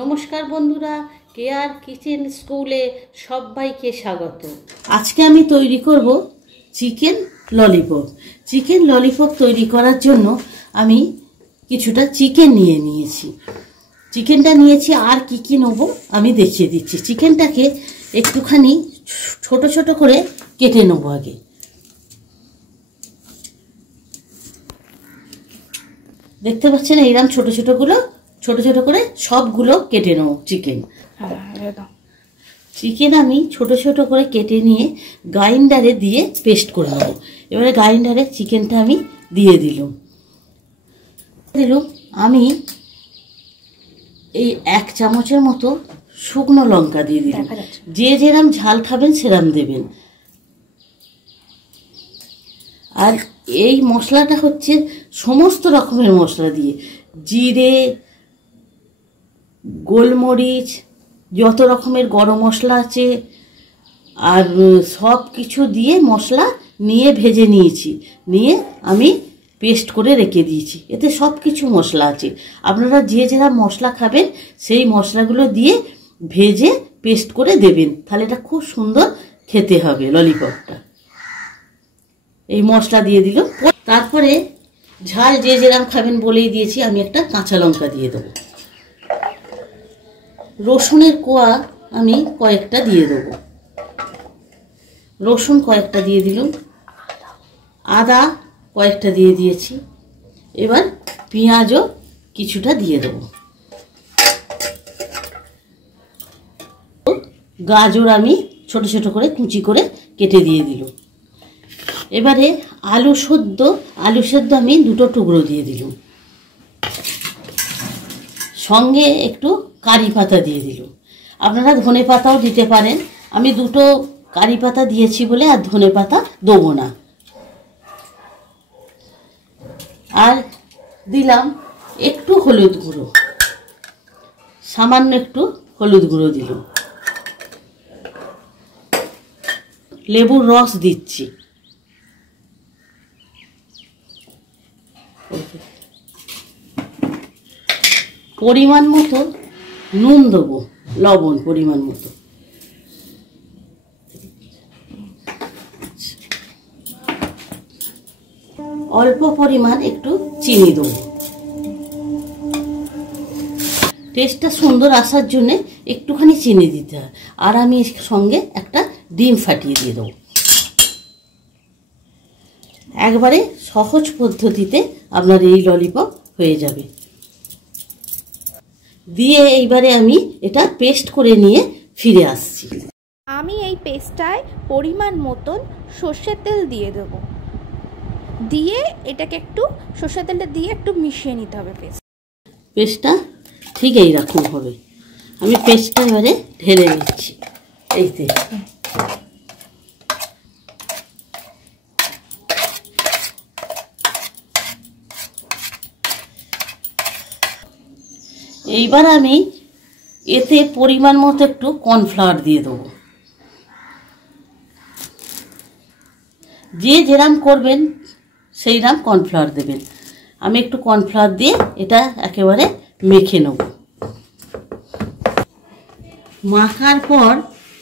নমস্কার বন্ধুরা, care kitchen স্কুলে সবাইকে স্বাগত। আজকে আমি তৈরি করব চিকেন ললিপপ। চিকেন ললিপপ তৈরি করার জন্য আমি কিছুটা চিকেন নিয়েছি। চিকেনটা নিয়েছি, আর কি কি নেব আমি দেখিয়ে দিচ্ছি। চিকেনটাকে একটুখানি ছোট ছোট করে কেটে নেব। আগে দেখতে পাচ্ছেন এইরকম ছোট ছোট করে সবগুলো কেটে নেব। চিকেন আমি ছোট ছোট করে কেটে নিয়ে গ্রাইন্ডারে দিয়ে পেস্ট করে নেব। এবারে গ্রাইন্ডারে চিকেনটা আমি দিয়ে দিলাম। আমি এই 1 চামচের মতো শুকনো লঙ্কা দিয়ে দিলাম। যে যেরকম ঝাল খাবেন সেরকম দেবেন। আর এই মশলাটা হচ্ছে সমস্ত রকমের মশলা দিয়ে, জিরে, গোলমরিচ, যত রকমের গরম মশলা আছে আর সব কিছু দিয়ে মশলা নিয়ে ভেজে নিয়েছি, নিয়ে আমি পেস্ট করে রেখে দিয়েছি। এতে সব কিছু মশলা আছে। আপনারা যে যেরা মশলা খাবেন সেই মশলাগুলো দিয়ে ভেজে পেস্ট করে দেবেন, তাহলে এটা খুব সুন্দর খেতে হবে ললিপপটা। এই মশলা দিয়ে দিল। তারপরে ঝাল যে যেরকম খাবেন বলেই দিয়েছি, আমি একটা কাঁচা লঙ্কা দিয়ে দেবো। রসুনের কোয়া আমি কয়েকটা দিয়ে দেবো। রসুন কয়েকটা দিয়ে দিলাম, আদা কয়েকটা দিয়ে দিয়েছি। এবার পেঁয়াজও কিছুটা দিয়ে দেবো। গাজর আমি ছোট ছোট করে কুচি করে কেটে দিয়ে দিলাম। এবারে আলু সেদ্ধ আমি 2 টুকরো দিয়ে দিলাম। সঙ্গে একটু কারি পাতা দিয়ে দিলাম। আপনারা ধনে পাতাও দিতে পারেন। আমি 2 কারি পাতা দিয়েছি বলে আর ধনে পাতা দেবো না। আর দিলাম একটু হলুদ গুঁড়ো, সামান্য একটু হলুদ গুঁড়ো দিলাম। লেবুর রস দিচ্ছি। পরিমাণ মতো নুন দেবো, লবণ পরিমাণ মতো। অল্প পরিমাণ একটু চিনি দেবো। টেস্টটা সুন্দর আসার জন্য একটুখানি চিনি দিতে হয়। আর আমি এর সঙ্গে একটা ডিম ফাটিয়ে দিয়ে দেবো। একবারে সহজ পদ্ধতিতে আপনার এই ললিপপ হয়ে যাবে। দিয়ে এইবারে আমি এটা পেস্ট করে নিয়ে ফিরে আসছি। আমি এই পেস্টটায় পরিমাণ মতন সর্ষের তেল দিয়ে দেবো। দিয়ে এটাকে একটু সর্ষের তেলটা দিয়ে একটু মিশিয়ে নিতে হবে। পেস্টটা ঠিক এইরকম হবে। আমি পেস্টটা এবারে ঢেলে নিচ্ছি এইতে। এইবার আমি এতে পরিমাণ মতো একটু কর্নফ্লাওয়ার দিয়ে দেবো। যে যেরাম করবেন সেই রাম কর্নফ্লাওয়ার দেবেন। আমি একটু কর্নফ্লাওয়ার দিয়ে এটা একেবারে মেখে নেব। মাখার পর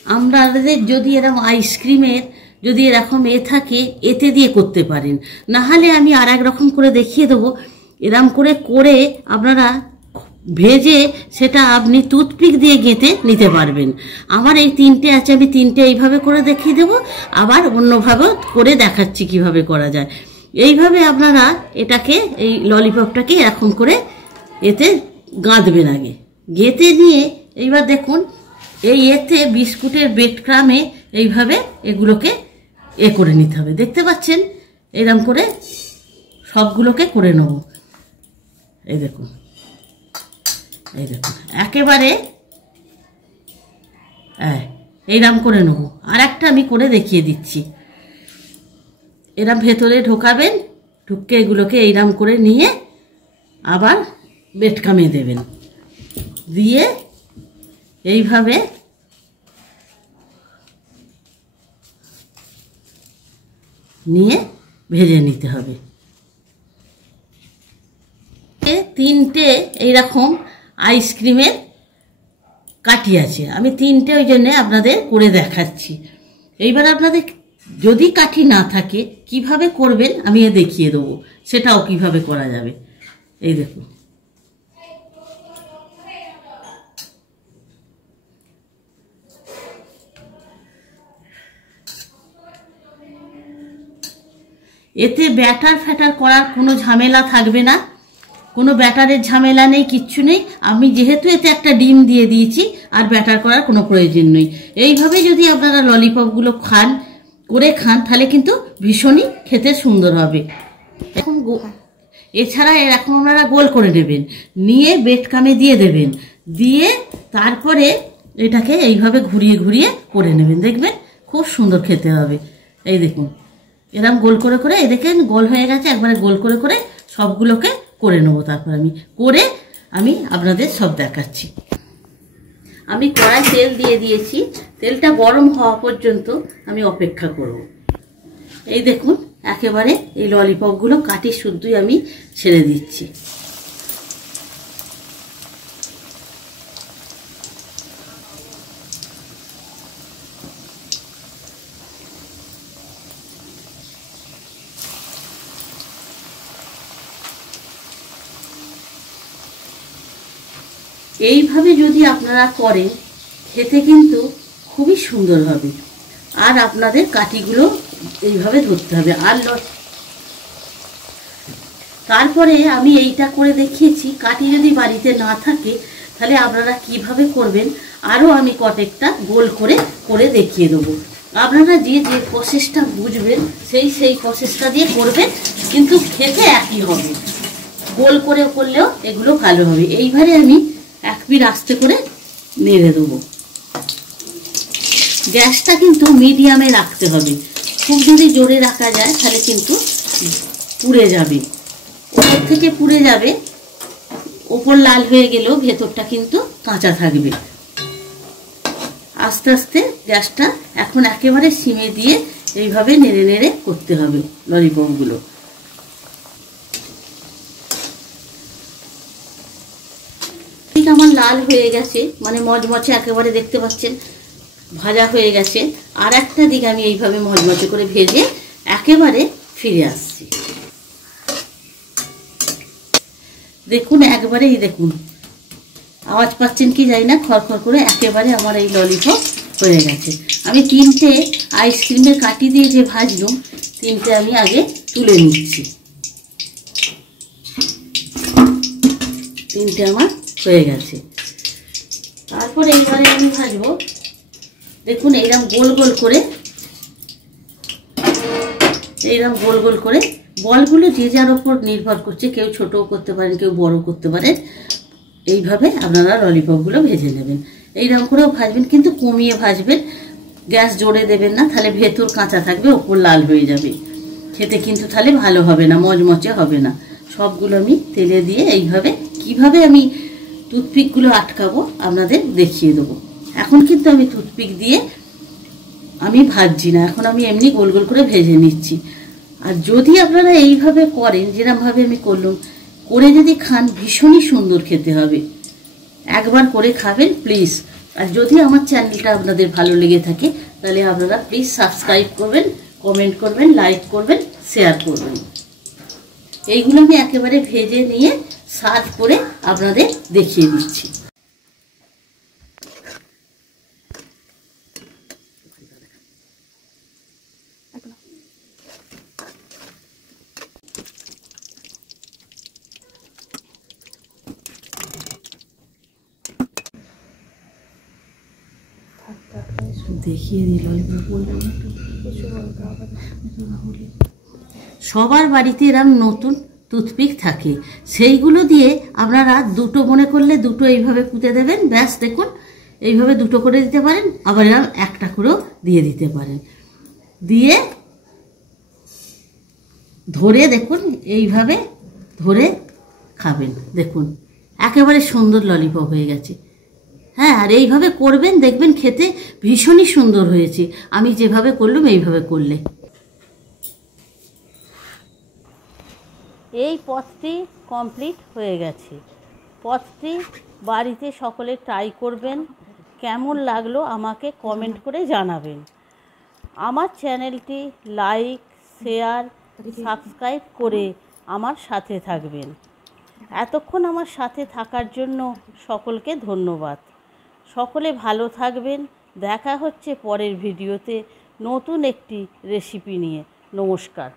আপনাদের যদি এরকম আইসক্রিমের যদি এরকম থাকে, এতে দিয়ে করতে পারেন। নাহলে আমি আর এক রকম করে দেখিয়ে দেবো। এরম করে আপনারা ভেজে সেটা আপনি টুথপিক দিয়ে গেঁথে নিতে পারবেন। আমার এই 3টে আছে, আমি 3টে এইভাবে করে দেখিয়ে দেবো। আবার অন্যভাবে করে দেখাচ্ছি কিভাবে করা যায়। এইভাবে আপনারা এটাকে, এই ললিপপটাকে এরকম করে এতে গাঁথবেন। আগে গেঁথে নিয়ে এইবার দেখুন এই এতে বিস্কুটের ব্রেড ক্রামে এইভাবে এগুলোকে করে নিতে হবে। দেখতে পাচ্ছেন এরকম করে সবগুলোকে করে নেব। এই দেখুন একেবারে এইরকম করে নেব। আর একটা আমি করে দেখিয়ে দিচ্ছি। এরম ভেতরে ঢোকাবেন, ঢুকে এগুলোকে এইরকম করে নিয়ে আবার বেড কামিয়ে দেবেন। দিয়ে এইভাবে নিয়ে ভেজে নিতে হবে। 3টে এইরকম আইসক্রিমের কাঠি আছে, আমি 3টে ওই জন্য আপনাদের করে দেখাচ্ছি। এইবার আপনাদের যদি কাঠি না থাকে কিভাবে করবেন আমি দেখিয়ে দেবো, সেটাও কিভাবে করা যাবে। এই দেখুন, এতে ব্যাটার ফ্যাটার করার কোনো ঝামেলা থাকবে না, কোনো ব্যাটারের ঝামেলা নেই, কিচ্ছু নেই। আমি যেহেতু এতে একটা ডিম দিয়ে দিয়েছি, আর ব্যাটার করার কোনো প্রয়োজন নেই। এইভাবে যদি আপনারা ললিপপগুলো খান তাহলে কিন্তু ভীষণই খেতে সুন্দর হবে। এখন এছাড়া এরকম আপনারা গোল করে নেবেন, নিয়ে বেডকামে দিয়ে দেবেন, দিয়ে তারপরে এটাকে এইভাবে ঘুরিয়ে ঘুরিয়ে করে নেবেন, দেখবেন খুব সুন্দর খেতে হবে। এই দেখুন, এরকম গোল করে করে, এই দেখেন গোল হয়ে গেছে, একবারে গোল করে করে সবগুলোকে করে নেবো। তারপর আমি আপনাদের সব দেখাচ্ছি। আমি কড়াই তেল দিয়ে দিয়েছি, তেলটা গরম হওয়া পর্যন্ত আমি অপেক্ষা করব। এই দেখুন, একেবারে এই ললিপপগুলো কাটি শুদ্ধই আমি ছেড়ে দিচ্ছি। এইভাবে যদি আপনারা করেন খেতে কিন্তু খুবই সুন্দর হবে। আর আপনাদের কাঠিগুলো এইভাবে ধরতে হবে। আর তারপরে আমি এইটা করে দেখিয়েছি, কাঠি যদি বাড়িতে না থাকে তাহলে আপনারা কিভাবে করবেন আরও আমি কয়েকটা গোল করে করে দেখিয়ে দেবো। আপনারা যে যে প্রসেসটা বুঝবেন সেই প্রসেসটা দিয়ে করবেন, কিন্তু খেতে একই হবে। গোল করে করলেও এগুলো ভালো হবে। এইবারে আমি এক পিঠ আস্তে করে নেড়ে দেবো। গ্যাসটা কিন্তু মিডিয়ামে রাখতে হবে, খুব যদি জোরে রাখা যায় তাহলে কিন্তু পুড়ে যাবে, ওপর থেকে পুড়ে যাবে। ওপর লাল হয়ে গেলেও ভেতরটা কিন্তু কাঁচা থাকবে। আস্তে আস্তে গ্যাসটা এখন একেবারে সিমে দিয়ে এইভাবে নেড়ে নেড়ে করতে হবে ললিপপগুলো। ঠিক আমার লাল হয়ে গেছে, মানে মচমচে একেবারে দেখতে পাচ্ছেন ভাজা হয়ে গেছে। আর একটা দিক আমি এইভাবে মচমচে করে ভেজে একেবারে ফিরে আসছি। দেখুন, একবারেই দেখুন, আওয়াজ পাচ্ছেন কি জানি না, খড়খড় করে একেবারে আমার এই ললিপপ হয়ে গেছে। আমি 3টে আইসক্রিমের কাঠি দিয়ে যে ভাজলাম, 3টে আমি আগে তুলে নিচ্ছি। 3টে আমার হয়ে গেছে। তারপর এইবারে আমি ভাজবো। দেখুন, এইরকম গোল গোল করে, এইরকম গোল গোল করে, বলগুলো যে যার ওপর নির্ভর করছে, কেউ ছোটও করতে পারেন, কেউ বড় করতে পারেন। এইভাবে আপনারা ললিপপগুলো ভেজে নেবেন। এইরকম করেও ভাজবেন, কিন্তু কমিয়ে ভাজবেন, গ্যাস জোরে দেবেন না, তাহলে ভেতর কাঁচা থাকবে, ওপর লাল হয়ে যাবে। খেতে কিন্তু তাহলে ভালো হবে না, মচমচে হবে না। সবগুলো আমি তেলে দিয়ে এইভাবে কিভাবে আমি টুথপিকগুলো আটকাবো আপনাদের দেখিয়ে দেবো। এখন কিন্তু আমি টুথপিক দিয়ে আমি ভাজছি না, এখন আমি এমনি গোল গোল করে ভেজে নিচ্ছি। আর যদি আপনারা এইভাবে করেন, যেরকমভাবে আমি করলাম, করে যদি খান ভীষণই সুন্দর খেতে হবে। একবার করে খাবেন প্লিজ। আর যদি আমার চ্যানেলটা আপনাদের ভালো লেগে থাকে তাহলে আপনারা প্লিজ সাবস্ক্রাইব করবেন, কমেন্ট করবেন, লাইক করবেন, শেয়ার করবেন। এইগুলো আমি একেবারে ভেজে নিয়ে সার্ভ করে আপনাদের দেখিয়ে দিচ্ছি। দেখিয়ে দিল সবার বাড়িতে এরম নতুন টুথপিক থাকে, সেইগুলো দিয়ে আপনারা দুটো মনে করলে দুটো এইভাবে পুঁতে দেবেন, ব্যাস। দেখুন, এইভাবে দুটো করে দিতে পারেন, আবার এরম একটা করেও দিয়ে দিতে পারেন। দিয়ে ধরে দেখুন, এইভাবে ধরে খাবেন। দেখুন, একেবারে সুন্দর ললিপপ হয়ে গেছে। হ্যাঁ, আর এইভাবে করবেন, দেখবেন খেতে ভীষণই সুন্দর হয়েছে। আমি যেভাবে করলাম এইভাবে করলে। এই পথটি কমপ্লিট হয়ে গেছে। পথটি বাড়িতে সকলে ট্রাই করবেন, কেমন লাগলো আমাকে কমেন্ট করে জানাবেন। আমার চ্যানেলটি লাইক, শেয়ার, সাবস্ক্রাইব করে আমার সাথে থাকবেন। এতক্ষণ আমার সাথে থাকার জন্য সকলকে ধন্যবাদ। সকলে ভালো থাকবেন। দেখা হচ্ছে পরের ভিডিওতে নতুন একটি রেসিপি নিয়ে। নমস্কার।